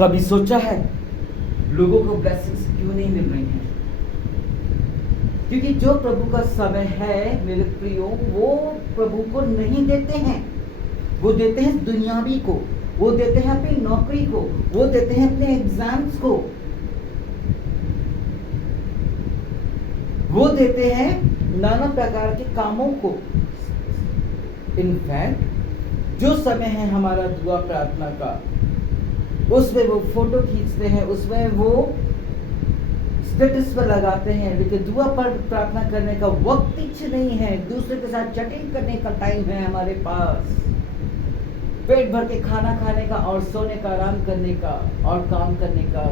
कभी सोचा है लोगों को ब्लेसिंग्स क्यों नहीं मिल रही हैं? क्योंकि जो प्रभु का समय है मेरे प्रियो, वो प्रभु को नहीं देते हैं। वो देते हैं दुनियावी को, वो देते हैं अपनी नौकरी को, वो देते हैं अपने एग्जाम्स को, वो देते हैं नाना प्रकार के कामों को। इनफैक्ट जो समय है हमारा दुआ प्रार्थना का, उसमें वो फोटो खींचते हैं, उसमें वो स्टेटस पर लगाते हैं, लेकिन दुआ पर प्रार्थना करने का वक्त ही नहीं है। दूसरे के साथ चैटिंग करने का टाइम है हमारे पास, पेट भर के खाना खाने का और सोने का, आराम करने का और काम करने का,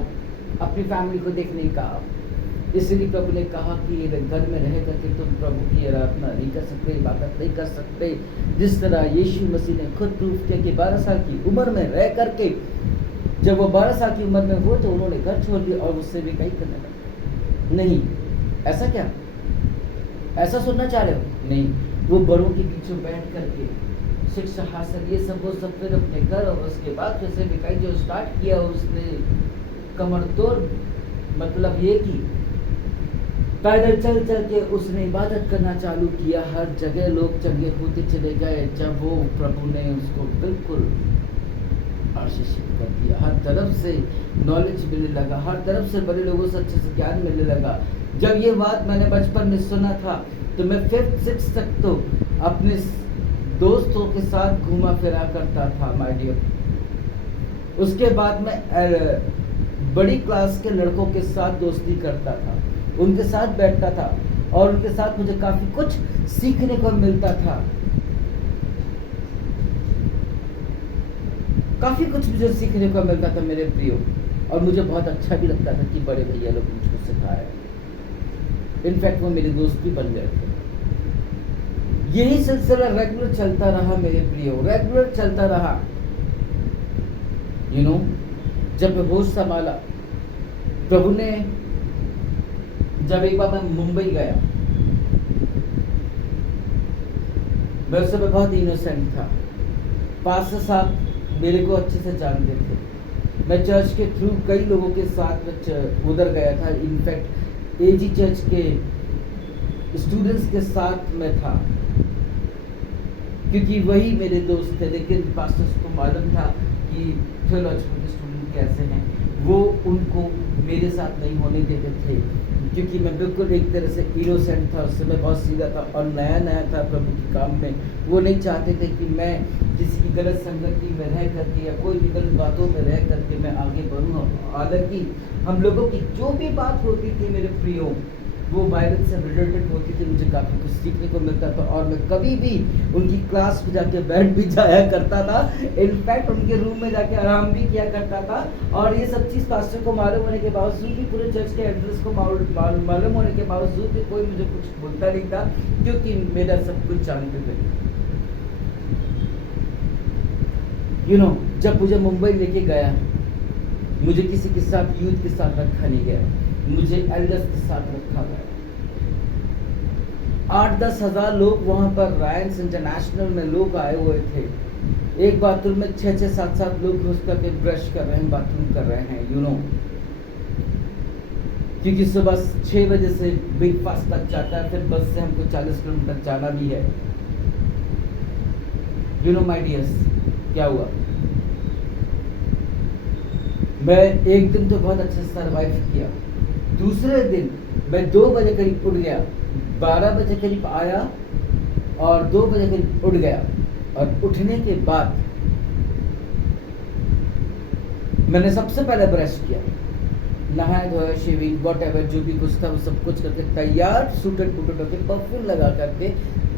अपनी फैमिली को देखने का। इसलिए प्रभु ने कहा कि घर में रह करके तुम प्रभु की आराधना नहीं कर सकते, इबादत नहीं कर सकते। जिस तरह यीशु मसीह ने खुद प्रूफ किया कि 12 साल की उम्र में रह करके, जब वो 12 साल की उम्र में हुए तो उन्होंने घर छोड़ दिया और उससे भी कहीं करने लगे। नहीं, ऐसा क्या? ऐसा सुनना चाह रहे हो? नहीं, वो बड़ों के बीच में बैठ करके शिक्षा हासिल, ये सब वो सब फिर अपने घर, और उसके बाद फिर से भी जो स्टार्ट किया उसने कमर तोड़, मतलब ये कि पैदल चल चल के उसने इबादत करना चालू किया। हर जगह लोग चंगे होते चले गए जब वो प्रभु ने उसको बिल्कुल आशीषित कर दिया। हर तरफ से नॉलेज मिलने लगा, हर तरफ से बड़े लोगों से अच्छे से ज्ञान मिलने लगा। जब ये बात मैंने बचपन में सुना था तो मैं 5th 6th तक तो अपने दोस्तों के साथ घूमा फिरा करता था माय डियर। उसके बाद मैं बड़ी क्लास के लड़कों के साथ दोस्ती करता था, उनके साथ बैठता था और उनके साथ मुझे काफी कुछ सीखने को मिलता था। काफी कुछ मुझे सीखने को मिलता था मेरे प्रियो, और मुझे बहुत अच्छा भी लगता था कि बड़े भैया लोग मुझको सिखाए। इनफैक्ट वो मेरे दोस्त भी बन गए थे। यही सिलसिला रेगुलर चलता रहा मेरे प्रियो, रेगुलर चलता रहा। यू नो, जब मैं होश संभाला, प्रभु ने, जब एक बार मैं मुंबई गया, मैं उस समय बहुत इनोसेंट था। 5 साल मेरे को अच्छे से जानते थे। मैं चर्च के थ्रू कई लोगों के साथ उधर गया था। इनफैक्ट एजी चर्च के स्टूडेंट्स के साथ मैं था, क्योंकि वही मेरे दोस्त थे। लेकिन पास्टर्स को मालूम था कि थियोलॉजिकल के स्टूडेंट कैसे हैं, वो उनको मेरे साथ नहीं होने देते थे, क्योंकि मैं बिल्कुल एक तरह से इनोसेंट था। उस समय बहुत सीधा था और नया नया था प्रभु के काम में। वो नहीं चाहते थे कि मैं किसी की गलत संगति में रह करके या कोई भी गलत बातों में रह करके मैं आगे बढ़ूँ। हालांकि हम लोगों की जो भी बात होती थी मेरे प्रियो, वो बाइबल से रिलेटेड होती थी। मुझे काफ़ी कुछ सीखने को मिलता था और मैं कभी भी उनकी क्लास में जाके बैठ भी जाया करता था। इनफैक्ट उनके रूम में जाके आराम भी किया करता था। और ये सब चीज़ पास्टर को मालूम होने के बावजूद भी, पूरे चर्च के एड्रेस को मालूम होने के बावजूद भी कोई मुझे कुछ बोलता नहीं था, क्योंकि मेरा सब कुछ जानते थे। यू नो, जब मुझे मुंबई लेके गया, मुझे किसी के साथ यूथ के साथ रखा नहीं गया, मुझे एल्डर्स के साथ रखा गया। 8-10 हज़ार लोग वहां पर रायंस इंटरनेशनल में लोग आए हुए थे। एक बाथरूम में 6-6, 7-7 लोग घुस करके ब्रश कर रहे हैं, बाथरूम कर रहे हैं। यू नो, क्योंकि सुबह 6 बजे से ब्रेकफास्ट तक जाता है, फिर बस से हमको 40 किलोमीटर जाना भी है। यू नो माय डियर्स, क्या हुआ, मैं एक दिन तो बहुत अच्छे से सर्वाइव किया। दूसरे दिन मैं 2 बजे करीब उठ गया, 12 बजे करीब आया और 2 बजे करीब उठ गया। और उठने के बाद मैंने सबसे पहले ब्रश किया, नहाया धोया, शेविंग वॉटएवर जो भी कुछ था वो सब कुछ करके तैयार, सूटेड बूटेड होकर, परफ्यूम लगा करके,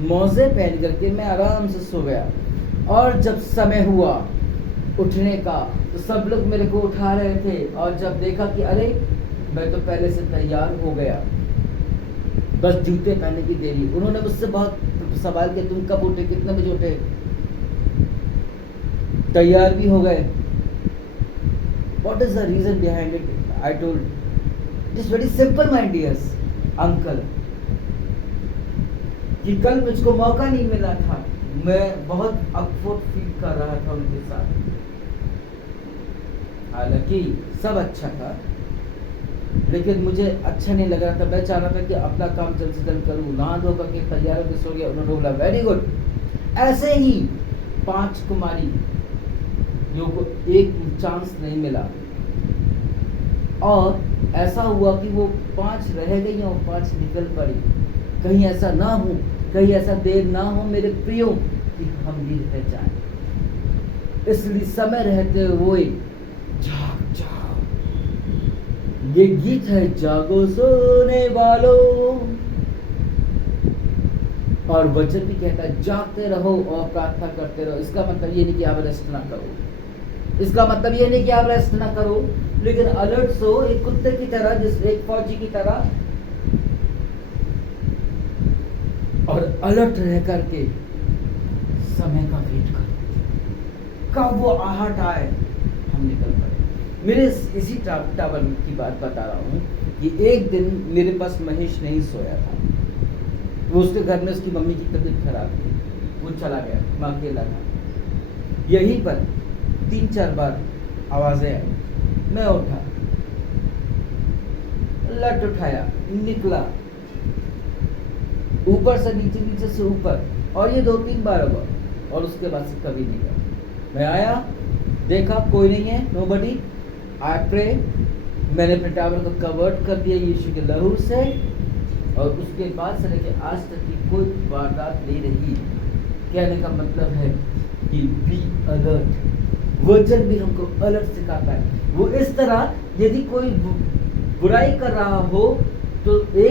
मोजे पहन करके मैं आराम से सो गया। और जब समय हुआ उठने का तो सब लोग मेरे को उठा रहे थे, और जब देखा कि अरे मैं तो पहले से तैयार हो गया, बस जूते पहनने की देरी। उन्होंने मुझसे बहुत सवाल किया, तुम कब उठे, कितने बजे उठे, तैयार भी हो गए, what is the reason behind it? I told it is very simple my dears uncle, कि कल मुझको मौका नहीं मिला था, मैं बहुत अकवर्ड फील कर रहा था उनके साथ। हालांकि सब अच्छा था, लेकिन मुझे अच्छा नहीं लग रहा था। मैं चाह रहा था कि अपना काम जल्द से जल्द करूँ, नहा धो करके तैयार होकर सो गया। उन्होंने बोला वेरी गुड। ऐसे ही 5 कुमारी को एक चांस नहीं मिला, और ऐसा हुआ कि वो 5 रह गई और 5 निकल पड़ी। कहीं ऐसा ना हो, कहीं ऐसा देर ना हो मेरे प्रियो कि हम भी रह जाएं। इसलिए समय रहते हुए जाग जाओ। ये गीत है जागो सोने वालों, और वचन भी कहता है जागते रहो और प्रार्थना करते रहो। इसका मतलब ये नहीं कि आप रेस्ट ना करो, इसका मतलब ये नहीं कि आप रेस्ट ना करो, लेकिन अलर्ट सो, एक कुत्ते की तरह, जिस एक फौजी की तरह, और अलर्ट रह करके समय का वेट करो, कब वो आहट आए हम निकल पड़े। मेरे इसी टावर की बात बता रहा हूँ कि एक दिन मेरे पास महेश नहीं सोया था। वो उसके घर में उसकी मम्मी की तबीयत खराब थी, वो चला गया, मैं अकेला था। यहीं पर 3-4 बार आवाजें आई, मैं उठा, लट उठाया, निकला ऊपर से नीचे, नीचे से ऊपर, और ये 2-3 बार हुआ, और उसके बाद से कभी नहीं गया। मैं आया, देखा कोई नहीं है, नोबडी। आई प्रे, मैंने अपने टावर को कवर्ड कर दिया यीशु के लहू से, और उसके बाद से लेकर आज तक की कोई वारदात नहीं रही। कहने का मतलब है कि बी अलर्ट। वचन भी हमको अलर्ट सिखाता है। वो इस तरह, यदि कोई बुराई कर रहा हो तो एक